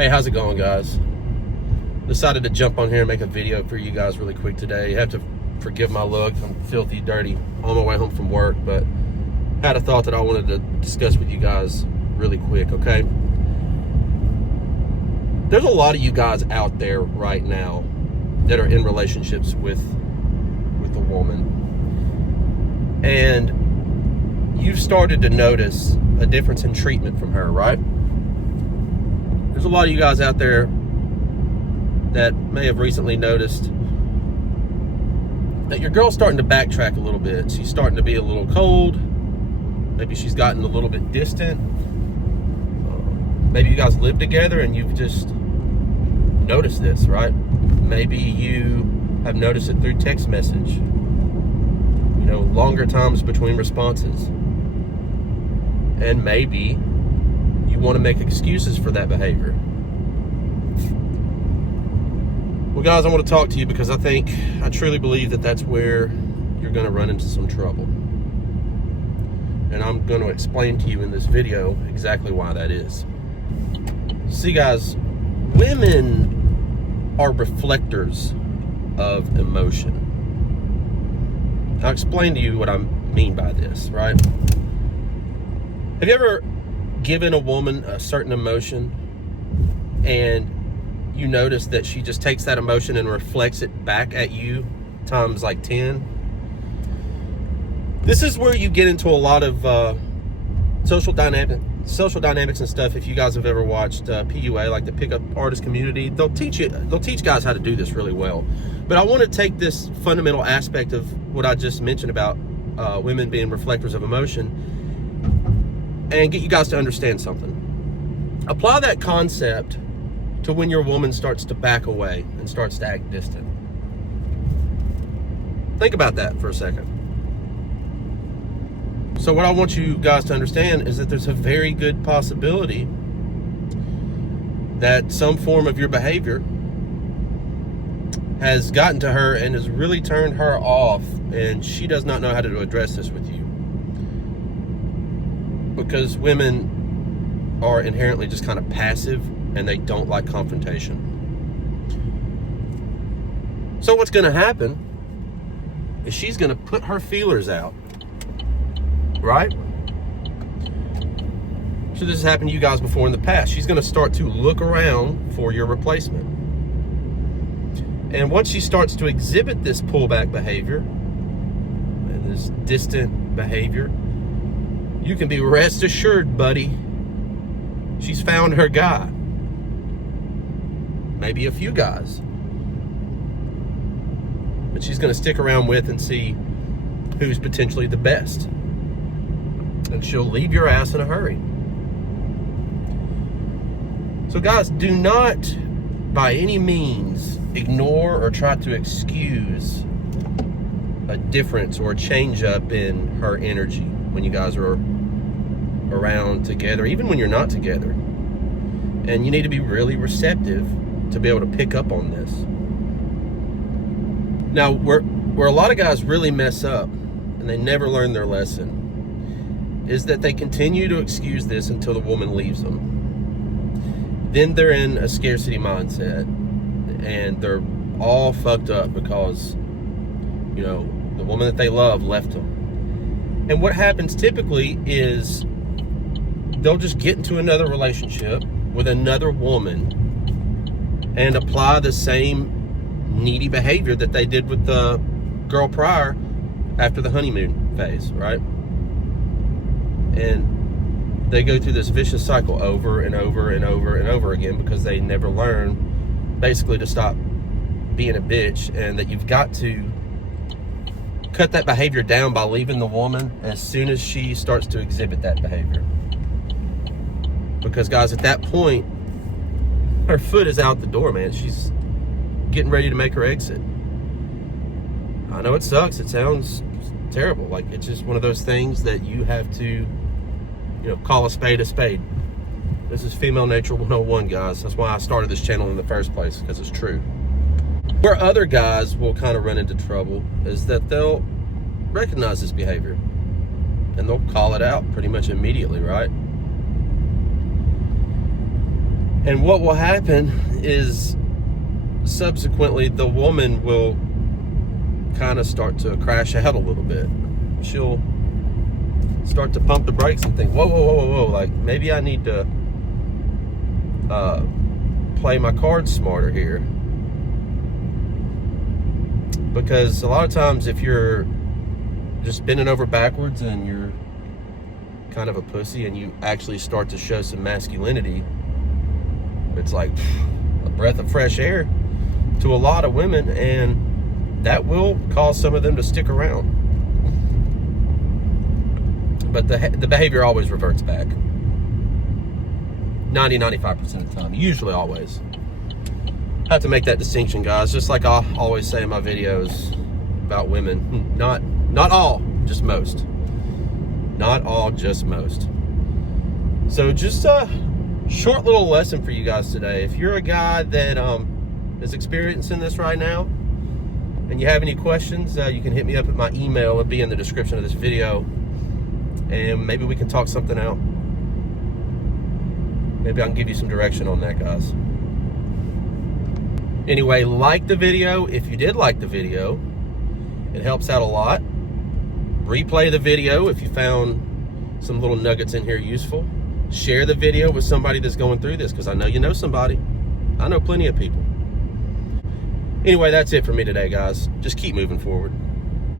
Hey, how's it going, guys? Decided to jump on here and make a video for you guys really quick today. You have to forgive my look. I'm filthy, dirty, on my way home from work, but had a thought that I wanted to discuss with you guys really quick, okay? There's a lot of you guys out there right now that are in relationships with a woman, and you've started to notice a difference in treatment from her, right? There's a lot of you guys out there that may have recently noticed that your girl's starting to backtrack a little bit. She's starting to be a little cold. Maybe she's gotten a little bit distant. Maybe you guys live together and you've just noticed this, right? Maybe you have noticed it through text message. You know, longer times between responses. And maybe you want to make excuses for that behavior. Well, guys, I want to talk to you because I truly believe that that's where you're going to run into some trouble. And I'm going to explain to you in this video exactly why that is. See, guys, women are reflectors of emotion. I'll explain to you what I mean by this, right? Have you ever given a woman a certain emotion and you notice that she just takes that emotion and reflects it back at you times like 10? This is where you get into a lot of social dynamics and stuff. If you guys have ever watched PUA, like the pickup artist community, they'll teach guys how to do this really well. But I want to take this fundamental aspect of what I just mentioned about women being reflectors of emotion and get you guys to understand something. Apply that concept to when your woman starts to back away and starts to act distant. Think about that for a second. So what I want you guys to understand is that there's a very good possibility that some form of your behavior has gotten to her and has really turned her off, and she does not know how to address this with you. Because women are inherently just kind of passive and they don't like confrontation. So what's going to happen is she's going to put her feelers out, right? So this has happened to you guys before in the past. She's going to start to look around for your replacement. And once she starts to exhibit this pullback behavior, and this distant behavior, you can be rest assured, buddy, she's found her guy. Maybe a few guys. But she's going to stick around with and see who's potentially the best. And she'll leave your ass in a hurry. So guys, do not by any means ignore or try to excuse a difference or a change up in her energy when you guys are around together, even when you're not together. And you need to be really receptive to be able to pick up on this. Now, where a lot of guys really mess up and they never learn their lesson is that they continue to excuse this until the woman leaves them. Then they're in a scarcity mindset and they're all fucked up because, you know, the woman that they love left them. And what happens typically is they'll just get into another relationship with another woman and apply the same needy behavior that they did with the girl prior after the honeymoon phase, right? And they go through this vicious cycle over and over and over and over again because they never learn basically to stop being a bitch, and that you've got to cut that behavior down by leaving the woman as soon as she starts to exhibit that behavior. Because guys, at that point, her foot is out the door, man. She's getting ready to make her exit. I know it sucks. It sounds terrible. Like, it's just one of those things that you have to, you know, call a spade a spade. This is Female Nature 101, guys. That's why I started this channel in the first place, because it's true. Where other guys will kind of run into trouble is that they'll recognize this behavior and they'll call it out pretty much immediately, right? And what will happen is subsequently the woman will kind of start to crash out a little bit. She'll start to pump the brakes and think, whoa, whoa, whoa, whoa, whoa, like maybe I need to play my cards smarter here. Because a lot of times if you're just bending over backwards and you're kind of a pussy and you actually start to show some masculinity, it's like a breath of fresh air to a lot of women, and that will cause some of them to stick around. But the behavior always reverts back. 95% of the time, usually always. I have to make that distinction, guys, just like I always say in my videos about women. Not all, just most. Not all, just most. So just a short little lesson for you guys today. If you're a guy that is experiencing this right now and you have any questions, you can hit me up at my email. It'll be in the description of this video, and maybe we can talk something out. Maybe I can give you some direction on that, guys. Anyway, like the video if you did like the video. It helps out a lot. Replay the video if you found some little nuggets in here useful. Share the video with somebody that's going through this, because I know you know somebody. I know plenty of people. Anyway, that's it for me today, guys. Just keep moving forward.